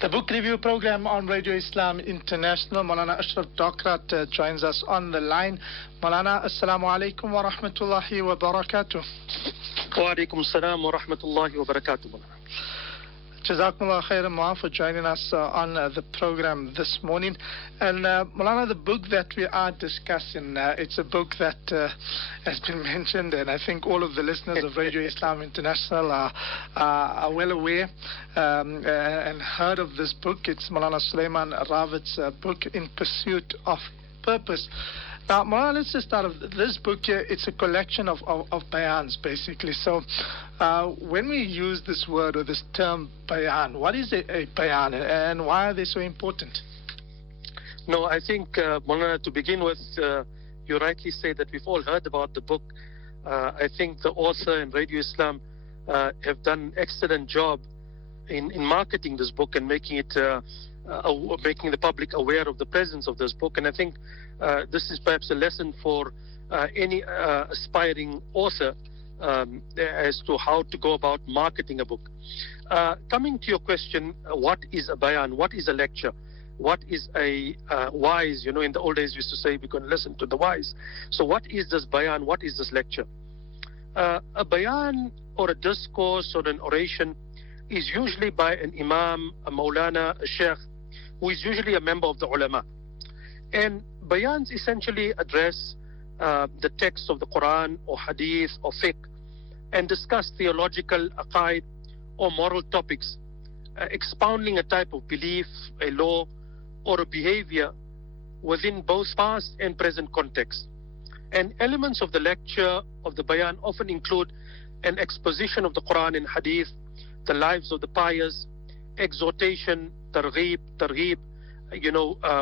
The book review program on Radio Islam International. Maulana Ashraf Dokrat joins us on the line. Maulana, As-Salām alaikum wa rahmatullahi wa barakatuh. Wa alaikum salam wa rahmatullahi wa barakatuh. Jazakumullah khairan Maulana for joining us on the program this morning. And Maulana, the book that we are discussing, it's a book that has been mentioned, and I think all of the listeners of Radio Islam International are well aware and heard of this book. It's Maulana Sulaiman Ravat's book, In Pursuit of Purpose. Now, Maulana, let's just start with this book here. It's a collection of bayans, basically. So when we use this word or this term bayan, what is a bayan and why are they so important? No, I think, Maulana, to begin with, you rightly say that we've all heard about the book. I think the author and Radio Islam have done an excellent job in marketing this book and making it making the public aware of the presence of this book. And I think this is perhaps a lesson for any aspiring author as to how to go about marketing a book. Coming to your question, what is a bayan? What is a lecture? What is a wise? You know, in the old days we used to say we're going to listen to the wise. So what is this bayan? What is this lecture? A bayan or a discourse or an oration is usually by an imam, a maulana, a sheikh, who is usually a member of the ulama. And bayans essentially address the text of the Quran or hadith or fiqh and discuss theological, aqaid or moral topics, expounding a type of belief, a law or a behavior within both past and present context. And elements of the lecture of the bayan often include an exposition of the Quran and hadith, the lives of the pious, exhortation, targheeb,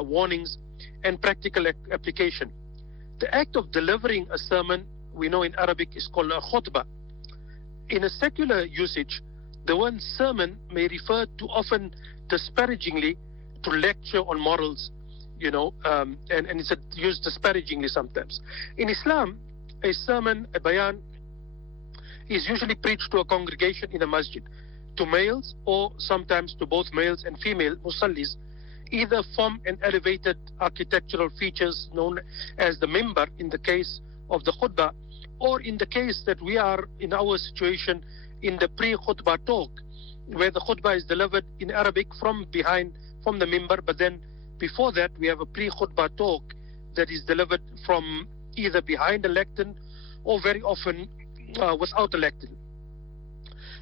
warnings, and practical application. The act of delivering a sermon, we know in Arabic, is called a khutbah. In a secular usage, the word sermon may refer to often disparagingly to lecture on morals, and it's used disparagingly sometimes. In Islam, a sermon, a bayan, is usually preached to a congregation in a masjid, to males or sometimes to both males and female musallis, either from an elevated architectural features known as the mimbar in the case of the khutbah, or in the case that we are in our situation in the pre-khutbah talk, where the khutbah is delivered in Arabic from the mimbar, but then before that we have a pre-khutbah talk that is delivered from either behind a lectern or very often without a lectern.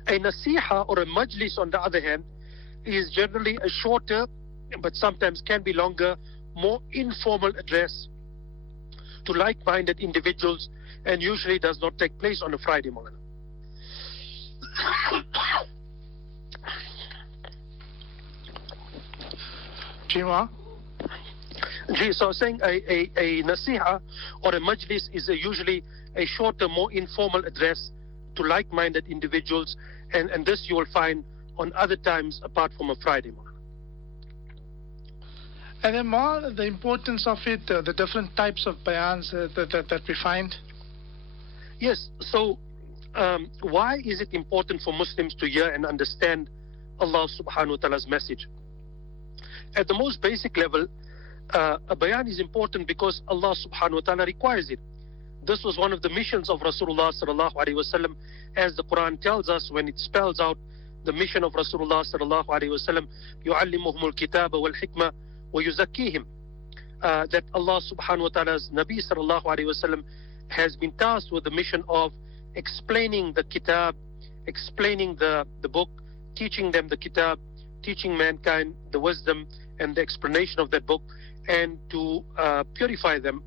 A nasiha or a majlis, on the other hand, is generally a shorter, but sometimes can be longer, more informal address to like-minded individuals, and usually does not take place on a Friday morning. Jima? So saying a nasiha or a majlis is usually a shorter, more informal address to like-minded individuals, and this you will find on other times apart from a Friday morning. And then more the importance of it, the different types of bayans that we find. Yes, so why is it important for Muslims to hear and understand Allah subhanahu wa ta'ala's message? At the most basic level, a bayan is important because Allah subhanahu wa ta'ala requires it. This was one of the missions of Rasulullah sallallahu alaihi wasallam, as the Quran tells us when it spells out the mission of Rasulullah sallallahu alaihi wasallam, يُعَلِّمُهُمُ الْكِتَابَ وَالْحِكْمَةَ وَيُزَكِّيهِمْ, that Allah subhanahu wa ta'ala's Nabi sallallahu alaihi wasallam has been tasked with the mission of explaining the kitab, explaining the book, teaching them the kitab, teaching mankind the wisdom and the explanation of that book, and to purify them,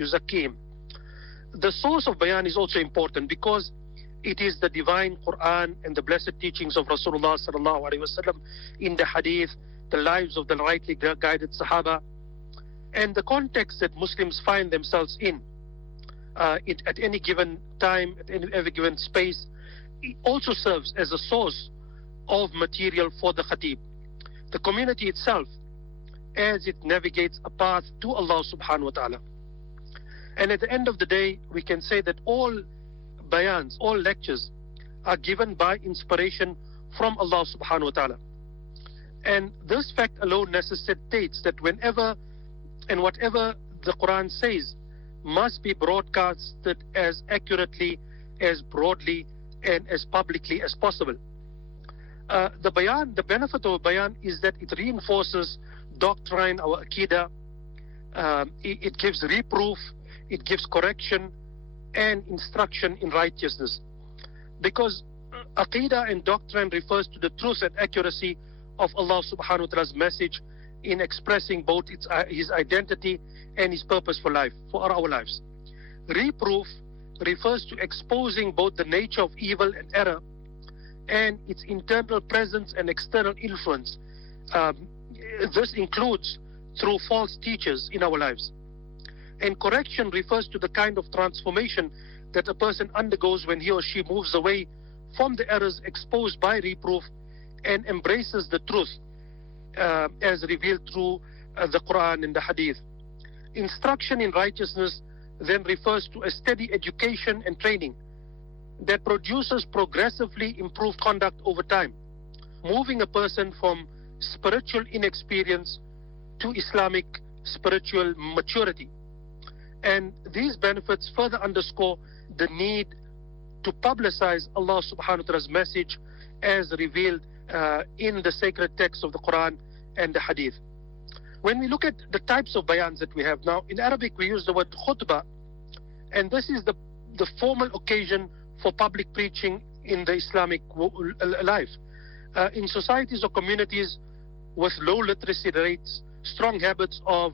yuzakkihim. The source of bayan is also important because it is the divine Quran and the blessed teachings of Rasulullah sallallahu alaihi wasallam in the hadith, the lives of the rightly guided Sahaba, and the context that Muslims find themselves in at any given time, at any given space. It also serves as a source of material for the khatib, the community itself, as it navigates a path to Allah subhanahu wa ta'ala. And at the end of the day, we can say that all bayans, all lectures are given by inspiration from Allah subhanahu wa ta'ala. And this fact alone necessitates that whenever and whatever the Quran says must be broadcasted as accurately, as broadly, and as publicly as possible. The benefit of a bayan is that it reinforces doctrine, our aqidah. It gives reproof, it gives correction and instruction in righteousness. Because aqidah and doctrine refers to the truth and accuracy of Allah subhanahu wa ta'ala's message in expressing both His identity and His purpose for life, for our lives. Reproof refers to exposing both the nature of evil and error and its internal presence and external influence. This includes through false teachers in our lives. And correction refers to the kind of transformation that a person undergoes when he or she moves away from the errors exposed by reproof and embraces the truth as revealed through the Quran and the Hadith. Instruction in righteousness then refers to a steady education and training that produces progressively improved conduct over time, moving a person from spiritual inexperience to Islamic spiritual maturity. And these benefits further underscore the need to publicize Allah subhanahu wa ta'ala's message as revealed in the sacred texts of the Quran and the Hadith. When we look at the types of bayans that we have now, in Arabic we use the word khutbah, and this is the formal occasion for public preaching in the Islamic life. In societies or communities with low literacy rates, strong habits of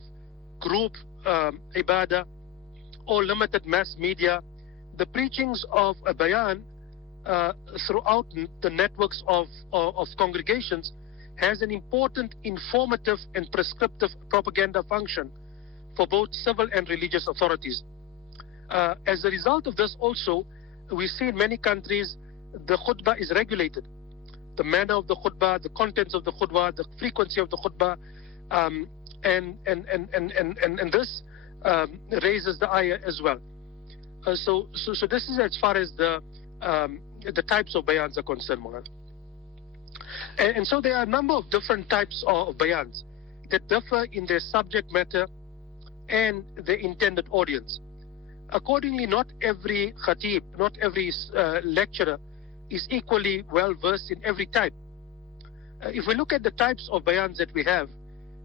group ibadah, or limited mass media, the preachings of a bayan throughout the networks of congregations has an important informative and prescriptive propaganda function for both civil and religious authorities. As a result of this also, we see in many countries the khutbah is regulated. The manner of the khutbah, the contents of the khutbah, the frequency of the khutbah, and this raises the ayah as well. So this is as far as the types of bayans are concerned, Maulana. And so there are a number of different types of bayans that differ in their subject matter and their intended audience. Accordingly, not every khatib, not every lecturer is equally well versed in every type. If we look at the types of bayans that we have,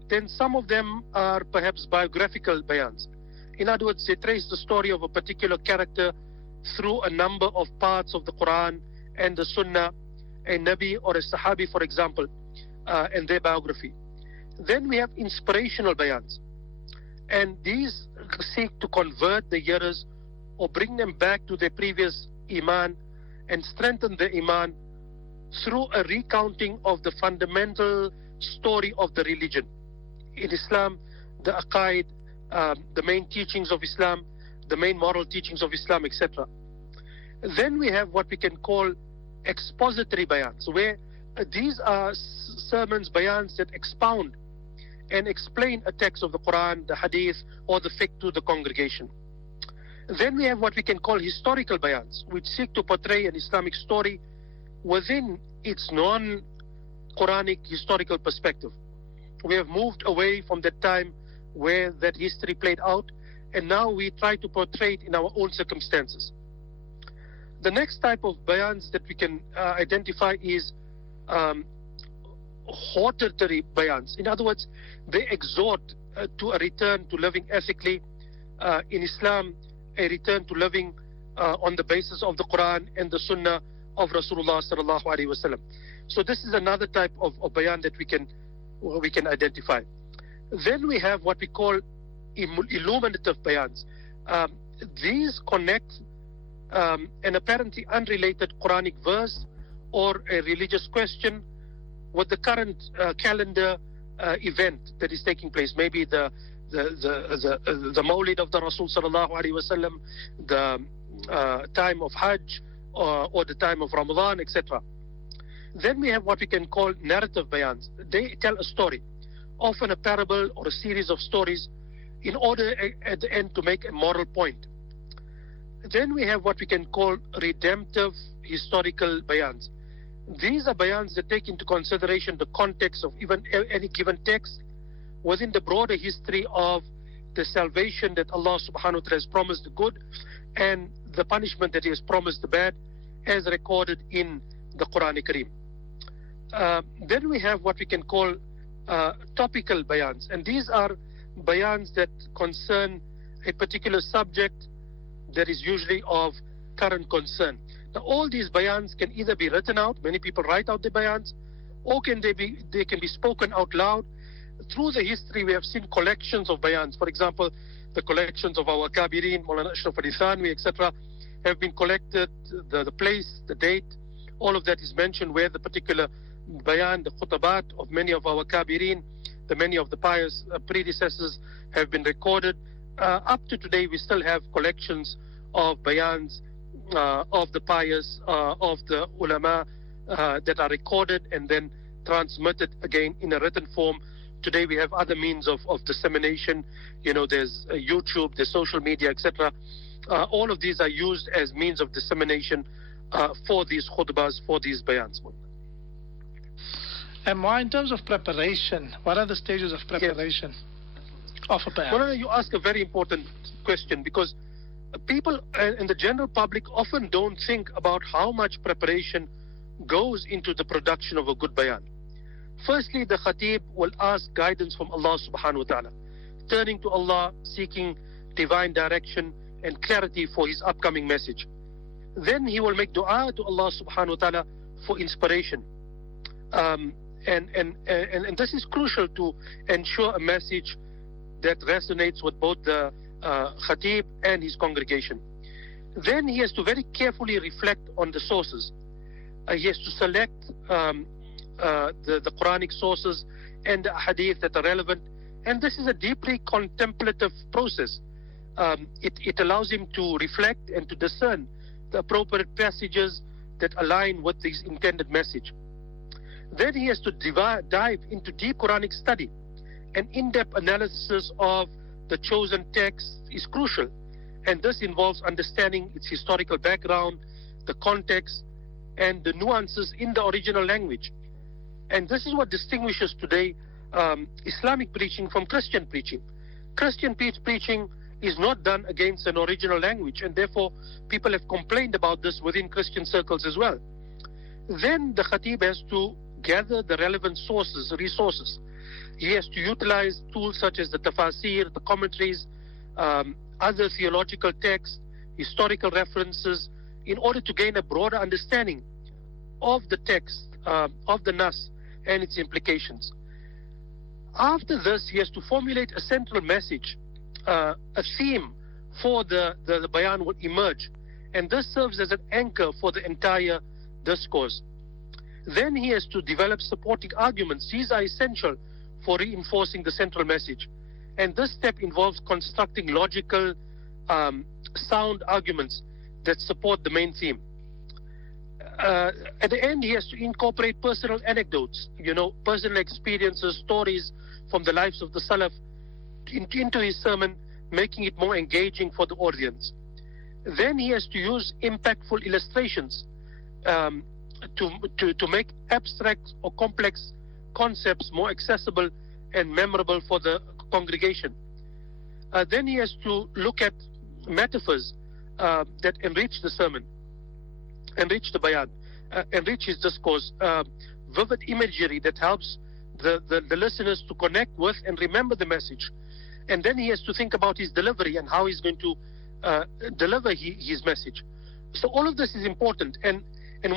then some of them are perhaps biographical bayans. In other words, they trace the story of a particular character through a number of parts of the Quran and the Sunnah, a Nabi or a Sahabi, for example, and their biography. Then we have inspirational bayans, and these seek to convert the hearers or bring them back to their previous iman and strengthen their iman through a recounting of the fundamental story of the religion. In Islam, the aqaid, the main teachings of Islam, the main moral teachings of Islam, etc. Then we have what we can call expository bayans, where these are sermons, bayans that expound and explain a text of the Quran, the Hadith, or the fiqh to the congregation. Then we have what we can call historical bayans, which seek to portray an Islamic story within its non-Quranic historical perspective. We have moved away from that time where that history played out, and now we try to portray it in our own circumstances. The next type of bayans that we can identify is hortatory bayans. In other words, they exhort to a return to living ethically. In Islam, a return to living on the basis of the Quran and the Sunnah of Rasulullah sallallahu alaihi wasallam. So this is another type of bayan that we can identify. Then we have what we call illuminative bayans. These connect an apparently unrelated Quranic verse or a religious question with the current calendar event that is taking place. Maybe the Mawlid of the Rasul sallallahu alaihi wasallam, the time of Hajj, or the time of Ramadan, etc. Then we have what we can call narrative bayans. They tell a story, often a parable or a series of stories, in order at the end to make a moral point. Then we have what we can call redemptive historical bayans. these are bayans that take into consideration the context of even any given text within the broader history of the salvation that Allah subhanahu wa ta'ala has promised the good and the punishment that He has promised the bad, as recorded in the Quran Kareem. Then we have what we can call topical bayans, and these are bayans that concern a particular subject that is usually of current concern. Now, all these bayans can either be written out, many people write out the bayans, or they can be spoken out loud. Through the history, we have seen collections of bayans. For example, the collections of our Kabirin, Maulana Ashraf Ali Thanwi, etc., have been collected, the place, the date, all of that is mentioned where the particular bayan, the khutabat of many of our Kabirin, many of the pious predecessors have been recorded. Up to today, we still have collections of bayans of the pious, of the ulama that are recorded and then transmitted again in a written form. Today we have other means of dissemination. There's YouTube, there's social media, etc. All of these are used as means of dissemination for these khutbahs, for these bayans. And why, in terms of preparation, what are the stages of preparation of a bayan? Well, you ask a very important question, because people and the general public often don't think about how much preparation goes into the production of a good bayan. Firstly, the khatib will ask guidance from Allah subhanahu wa ta'ala, turning to Allah, seeking divine direction and clarity for his upcoming message. Then he will make dua to Allah subhanahu wa ta'ala for inspiration. And this is crucial to ensure a message that resonates with both the khatib and his congregation. Then he has to very carefully reflect on the sources. He has to select the Quranic sources and the hadith that are relevant. And this is a deeply contemplative process. It allows him to reflect and to discern the appropriate passages that align with his intended message. Then he has to dive into deep Quranic study. An in-depth analysis of the chosen text is crucial, and this involves understanding its historical background, the context, and the nuances in the original language. And this is what distinguishes today Islamic preaching from Christian preaching. Christian preaching is not done against an original language, and therefore people have complained about this within Christian circles as well. Then the khatib has to gather the relevant resources. He has to utilize tools such as the tafasir, the commentaries, other theological texts, historical references, in order to gain a broader understanding of the text, of the nas and its implications. After this, he has to formulate a central message, a theme for the bayan will emerge, and this serves as an anchor for the entire discourse. Then he has to develop supporting arguments. These are essential for reinforcing the central message. And this step involves constructing logical, sound arguments that support the main theme. At the end, he has to incorporate personal anecdotes, personal experiences, stories from the lives of the Salaf into his sermon, making it more engaging for the audience. Then he has to use impactful illustrations to make abstract or complex concepts more accessible and memorable for the congregation. Then he has to look at metaphors that enrich the sermon, enrich the bayan, enrich his discourse, vivid imagery that helps the listeners to connect with and remember the message. And then he has to think about his delivery and how he's going to deliver his message. So all of this is important. And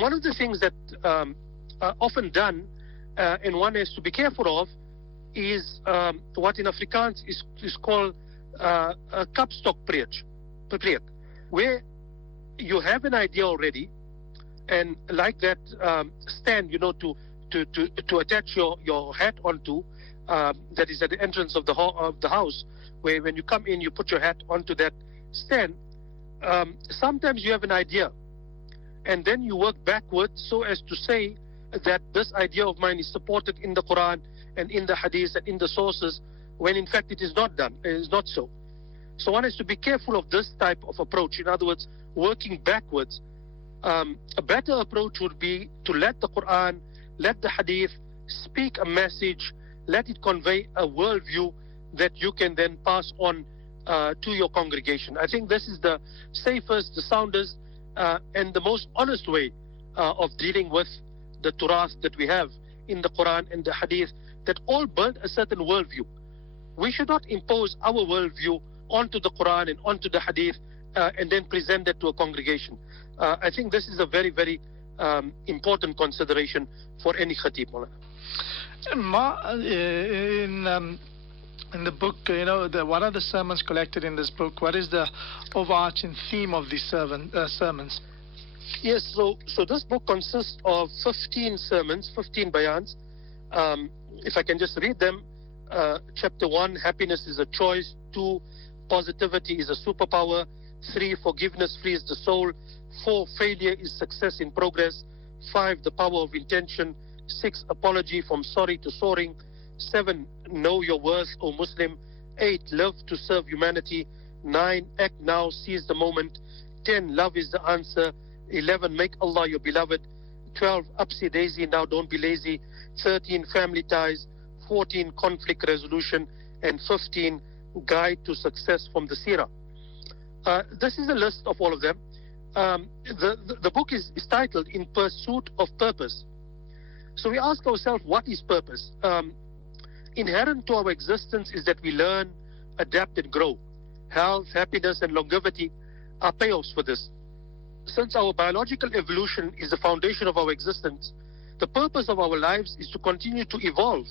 one of the things that are often done and one has to be careful of is what in Afrikaans is called a kapstok preek, where you have an idea already, and like that stand, to attach your hat onto, that is at the entrance of the house, where when you come in, you put your hat onto that stand. Sometimes you have an idea, and then you work backwards so as to say that this idea of mine is supported in the Quran and in the Hadith and in the sources, when in fact it is not done. It is not so. So one has to be careful of this type of approach. In other words, working backwards A better approach would be to let the Quran, let the Hadith speak a message, let it convey a worldview that you can then pass on to your congregation. I think this is the safest, the soundest, and the most honest way of dealing with the turath that we have in the Quran and the Hadith that all burn a certain worldview. We should not impose our worldview onto the Quran and onto the Hadith and then present that to a congregation. I think this is a very, very important consideration for any khatib. In the book, what are the sermons collected in this book? What is the overarching theme of these sermons? Yes, so this book consists of 15 sermons, 15 bayans. If I can just read them. Chapter 1, happiness is a choice. 2, positivity is a superpower. 3, forgiveness frees the soul. 4, failure is success in progress. 5, the power of intention. 6, apology from sorry to soaring. 7, know your worth, O Muslim. 8, live to serve humanity. 9, act now, seize the moment. 10, love is the answer. 11, make Allah your beloved. 12, upsy daisy, now don't be lazy. 13, family ties. 14, conflict resolution. And 15, guide to success from the seerah. This is a list of all of them. The book is titled In Pursuit of Purpose. So we ask ourselves, what is purpose? Inherent to our existence is that we learn, adapt and grow. Health, happiness and longevity are payoffs for this. Since our biological evolution is the foundation of our existence, the purpose of our lives is to continue to evolve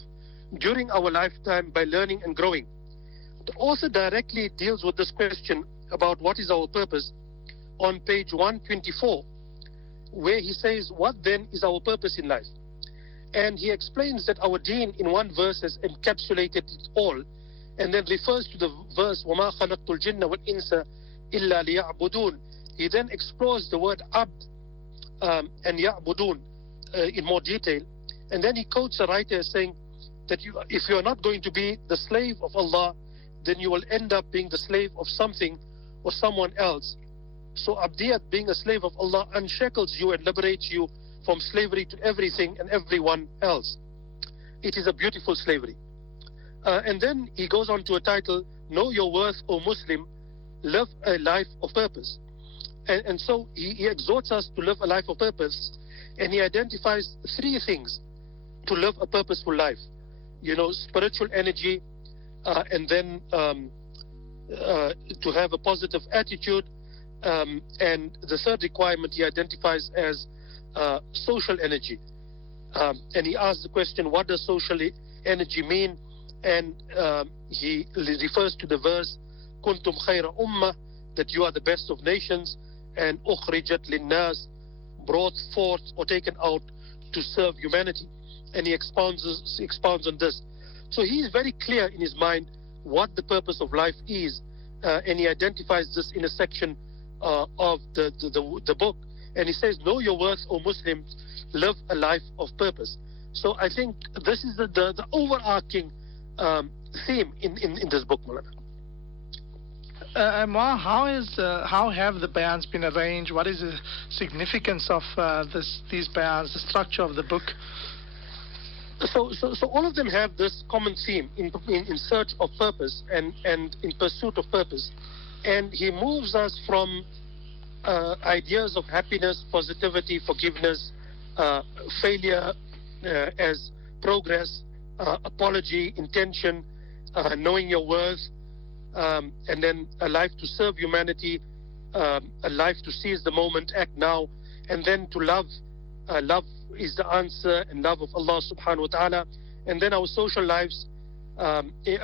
during our lifetime by learning and growing. The author directly deals with this question about what is our purpose on page 124, where he says, what then is our purpose in life? And he explains that our deen in one verse has encapsulated it all, and then refers to the verse, وَمَا خَلَقْتُ الْجِنَّ وَالْإِنسَ إِلَّا لِيَعْبُدُونَ. He then explores the word abd and ya'budun in more detail. And then he quotes a writer as saying that if you are not going to be the slave of Allah, then you will end up being the slave of something or someone else. So abdiyat, being a slave of Allah, unshackles you and liberates you from slavery to everything and everyone else. It is a beautiful slavery. And then he goes on to a title, Know Your Worth, O Muslim, live a life of purpose. And so he exhorts us to live a life of purpose, and he identifies 3 things to live a purposeful life. Spiritual energy, and then to have a positive attitude, and the third requirement he identifies as social energy. And he asks the question, what does social energy mean? And he refers to the verse, Kuntum khayra ummah, that you are the best of nations, and ukhrijat linnas, brought forth or taken out to serve humanity. And he expounds on this. So he is very clear in his mind what the purpose of life is, and he identifies this in a section of the book. And he says, know your worth, O Muslims, live a life of purpose. So I think this is the overarching theme in this book, Maulana. How have the bayans been arranged? What is the significance of these bayans, the structure of the book? So all of them have this common theme in search of purpose and in pursuit of purpose. And he moves us from ideas of happiness, positivity, forgiveness, failure as progress, apology, intention, knowing your worth, and then a life to serve humanity, a life to seize the moment, act now, and then to love. Love is the answer, and love of Allah subhanahu wa ta'ala. And then our social lives,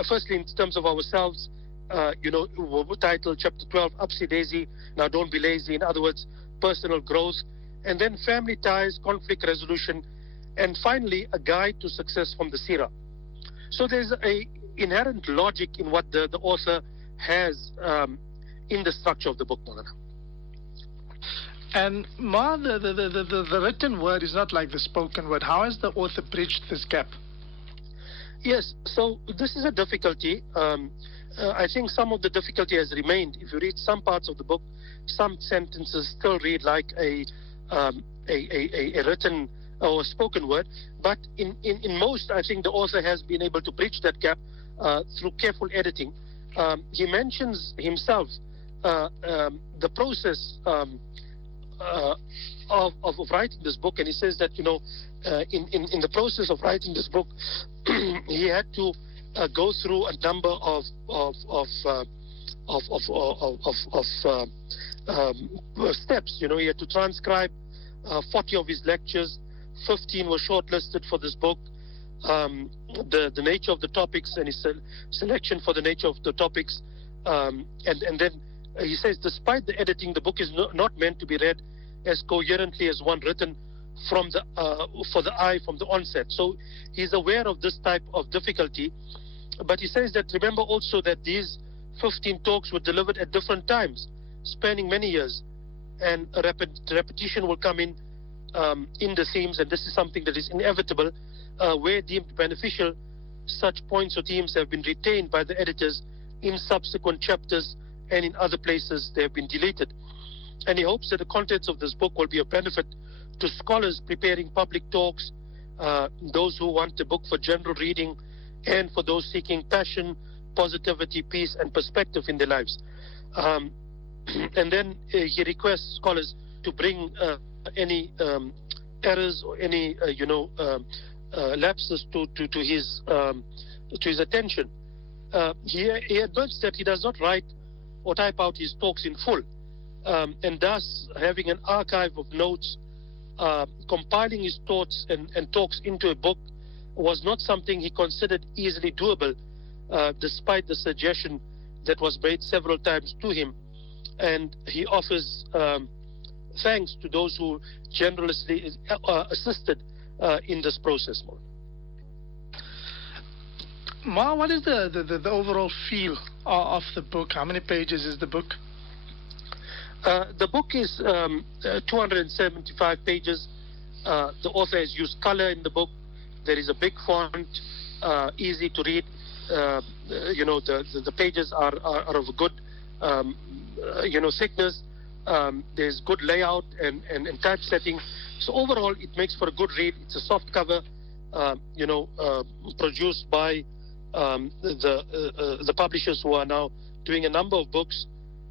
firstly in terms of ourselves, title chapter 12, Upsy Daisy, now don't be lazy. In other words, personal growth. And then family ties, conflict resolution, and finally a guide to success from the seerah. So there's a inherent logic in what the author has in the structure of the book, Maulana. And the written word is not like the spoken word. How has the author bridged this gap? Yes, so this is a difficulty. I think some of the difficulty has remained. If you read some parts of the book, some sentences still read like a a written or spoken word. But in most, I think the author has been able to bridge that gap through careful editing. He mentions himself the process of writing this book, and he says that in the process of writing this book, he had to go through a number of steps. He had to transcribe 40 of his lectures. 15 were shortlisted for this book. The nature of the topics and his selection for the nature of the topics, and then he says, despite the editing, the book is not meant to be read as coherently as one written for the eye from the onset. So he's aware of this type of difficulty, but he says that remember also that these 15 talks were delivered at different times, spanning many years, and a repetition will come in the themes, and this is something that is inevitable. Where deemed beneficial, such points or themes have been retained by the editors in subsequent chapters, and in other places they have been deleted. And he hopes that the contents of this book will be of benefit to scholars preparing public talks, those who want a book for general reading, and for those seeking passion, positivity, peace, and perspective in their lives. And then he requests scholars to bring any errors or any lapses to his attention. He admits that he does not write or type out his talks in full, and thus having an archive of notes, compiling his thoughts and talks into a book was not something he considered easily doable, despite the suggestion that was made several times to him. And he offers thanks to those who generously assisted in this process. Ma, what is the overall feel of the book? How many pages is the book? The book is 275 pages. The author has used color in the book. There is a big font, easy to read. The pages are of a good thickness. There's good layout and typesetting. So overall, it makes for a good read. It's a soft cover, produced by the publishers who are now doing a number of books,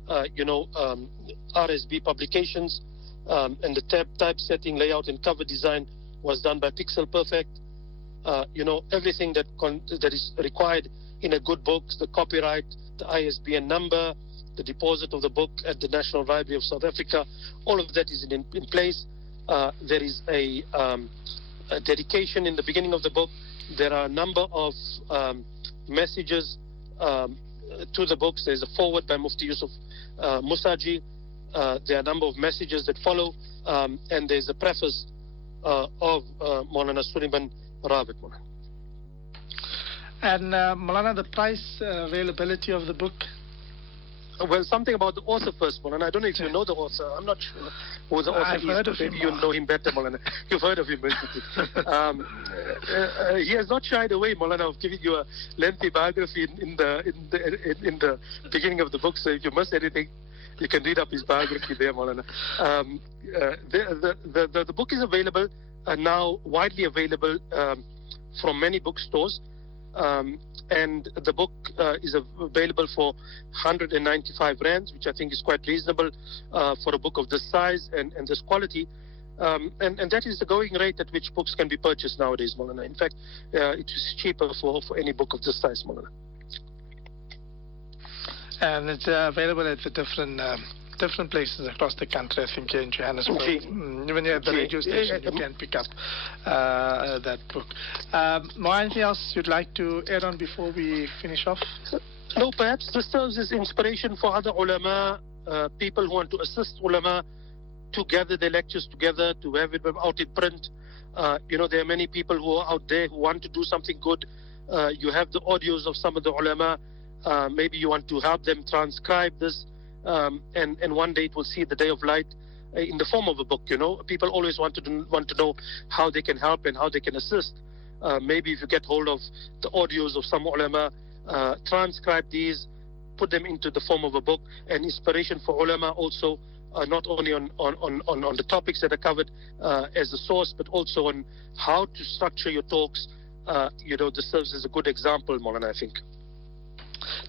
RSB Publications, and the typesetting, layout, and cover design was done by Pixel Perfect. Everything that is required in a good book, the copyright, the ISBN number, the deposit of the book at the National Library of South Africa, all of that is in place. There is a dedication in the beginning of the book. There are a number of messages to the books. There's a foreword by Mufti Yusuf Musaji. There are a number of messages that follow, and there's a preface of Maulana Suleiman Ravid. And Maulana, the price availability of the book? Well, something about the author first, Maulana. I don't know if you know the author. I'm not sure who the author I've is. Heard of Maybe him. you know him better, Maulana. You've heard of him, isn't it? He has not shied away, Maulana, of giving you a lengthy biography in the beginning of the book. So if you miss anything, you can read up his biography there, Maulana. The book is available now, widely available from many bookstores. And the book is available for 195 rands, which I think is quite reasonable for a book of this size and this quality. And that is the going rate at which books can be purchased nowadays, Maulana. In fact, it is cheaper for any book of this size, Maulana. And it's available at the different places across the country. I think here in Johannesburg, even here at the radio station, you can pick up that book. Anything else you'd like to add on before we finish off? No, perhaps this serves as inspiration for other ulama, people who want to assist ulama to gather their lectures together, to have it out in print. There are many people who are out there who want to do something good. You have the audios of some of the ulama. Maybe you want to help them transcribe this. And one day it will see the day of light in the form of a book. People always want to know how they can help and how they can assist. Maybe if you get hold of the audios of some ulama, transcribe these, put them into the form of a book, and inspiration for ulama also not only on the topics that are covered as a source, but also on how to structure your talks. This serves as a good example, Maulana, I think.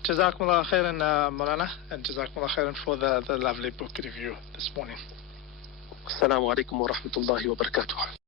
Jazakumullah khairan, Maulana, and Jazakumullah khairan for the lovely book review this morning. Assalamu alaikum wa rahmatullahi wa barakatuh.